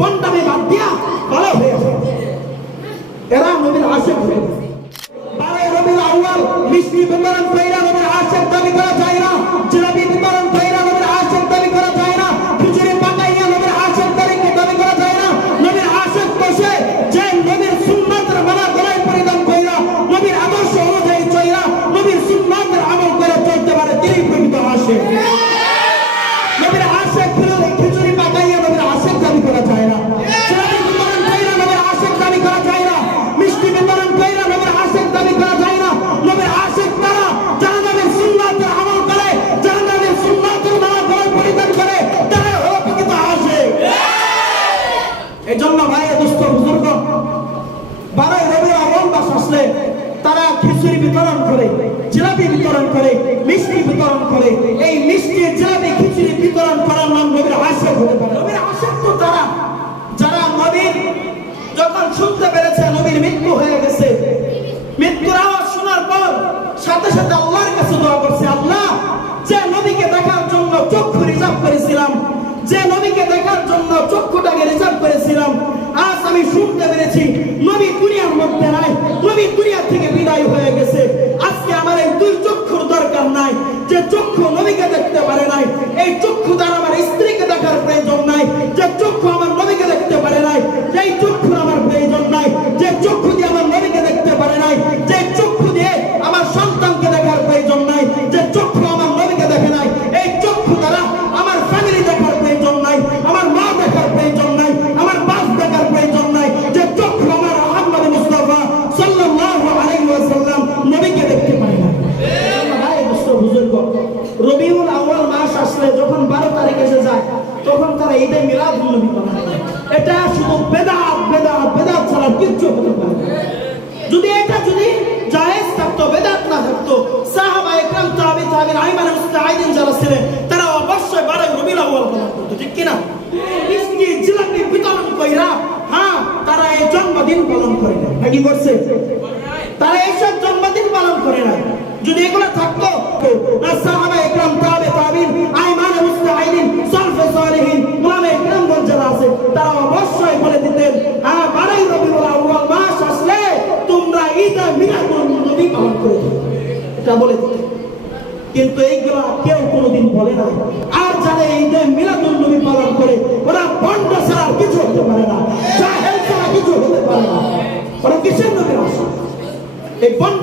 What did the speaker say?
বন্ডামি বাদ দিয়া ভালো হয়ে যায়। এরা নবীর আশিক হয়ে যায়। 12 রবিউল আউয়াল মিষ্টি বিতরণ কইরা নবীর আশিক দাবি করা যায় না, জিলাপি বিতরণ কইরা নবীর আশিক দাবি করা যায় না, খিচুড়ি পাকাইয়া নবীর আশিক দাবি করা যায় না। নবীর আশিক বসে যে নবীর সুন্নাতের মালা গলায় পরিধান কইরা নবীর আদর্শ অনুযায়ী চইরা নবীর সুন্নাতের আমল করে চলতে পারে, তিনি প্রকৃত আশিক। নবীর আশিক খিচুড়ি পাকাইয়া নবীর আশিক দাবি করা যায় না, জিলাপি বিতরণ কইরা নবীর আশিক দাবি করা যায় না, মিষ্টি বিতরণ কইরা নবীর আশিক দাবি করা যায় না। নবীর আশিক তারা যারা নবীর সুন্নাতের আমল করে, যারা নবীর সুন্নাতের মালা গলায় পরিধান করে, তারা হলো প্রকৃত আশিক। এজন্য ভাই দোস্ত বুজুর্গ, 12 রবিউল আউয়াল মাস আসলে তারা খিচুড়ি বিতরণ করে, জিলাপি বিতরণ করে, মিষ্টি বিতরণ করে। এই মিষ্টি জিলাপি খিচুড়ি বিতরণ করার নাম নবীর আশিক হতে পারে। নবীর আশিক তো তারা যারা নবীর যখন শুনতে পেরেছে নবীর মৃত্যু হয়ে গেছে, মৃত্যুর আওয়াজ শোনার পর সাথে সাথে আল্লাহর কাছে দোয়া করছে, আল্লাহ যে নবীকে দেখার জন্য চক্ষু রিজার্ভ করেছিলাম, যে নবীকে দেখার জন্য চক্ষুটাকে রিজার্ভ করেছিলাম, আজ আমি শুনতে পেরেছি নবী দুনিয়ার মধ্যে নাই, নবী দুনিয়া থেকে বিদায় হয়ে গেছে। আজকে আমার এই দুই চক্ষুর দরকার নাই, যে চক্ষু নবীকে দেখতে পারে নাই, এই চক্ষু দ্বারা আমার স্ত্রীকে দেখার প্রয়োজন নাই, যে চক্ষু আমার নবীকে দেখতে পারে নাই, যেই চক্ষুর আমার প্রয়োজন নাই, যে চক্ষু দিয়ে আমার নবীকে দেখতে পারে নাই, যে চক্ষু দিয়ে আমার সন্তানকে দেখার প্রয়োজন নাই, যে চক্ষু আমার নবীকে দেখে নাই, এই চক্ষু দ্বারা আমার ফ্যামিলি দেখার প্রয়োজন নাই, আমার মা দেখার প্রয়োজন নাই, আমার বাপ দেখার প্রয়োজন নাই, যে চক্ষু আমার মুহাম্মদ মুস্তাফা সাল্লাল্লাহু আলাইহি ওয়াসাল্লাম নবীকে দেখতে পারে না। ভাই দোস্ত বুজুর্গ, রবিউল আউয়াল মাস আসলে যখন 12 তারিখ এসে যায়, তখন তারা ঈদে মিলাদুন নবী পালন করে। এটা শুধু বেদাত বেদাত বেদাত ছাড়া কিচ্ছু হতে পারে না। যদি এটা জায়েজ থাকতো, বেদাত না থাকতো, সাহাবা একরাম তাবি তাবিন আইমান মুস্তাহিদিন যারা ছিলেন তারা অবশ্যই 12 রবিউল আউয়াল পালন করতো, ঠিক কি না? মিষ্টি জিলাপি বিতরণ কইরা হ্যাঁ তারা এই জন্মদিন পালন করে না, নাকি করছে? তারা এইসব জন্মদিন পালন করে না। যদি এগুলো থাকতো না, সাহাবা একরাম তাবি তাবিন আইমান মুস্তাহিদিন সালফে সালেহিন মুলামা একরামগণ যারা আছে তারা অবশ্যই বলে দিতেন, হ্যাঁ 12 রবিউল আউয়াল মাস আসলে তোমরা ঈদে মিলাদুন নবী পালন করে দিও, এটা বলে দিতেন। কিন্তু এইগুলা কেউ কোনোদিন বলে না। আর যারা ঈদে মিলাদুন নবী পালন করে ওরা বন্ড ছাড়া কিছু হতে পারে না, জাহেল ছাড়া কিছু হতে পারে না। ওরা কিসের নবীর আশিক? এই বন্ড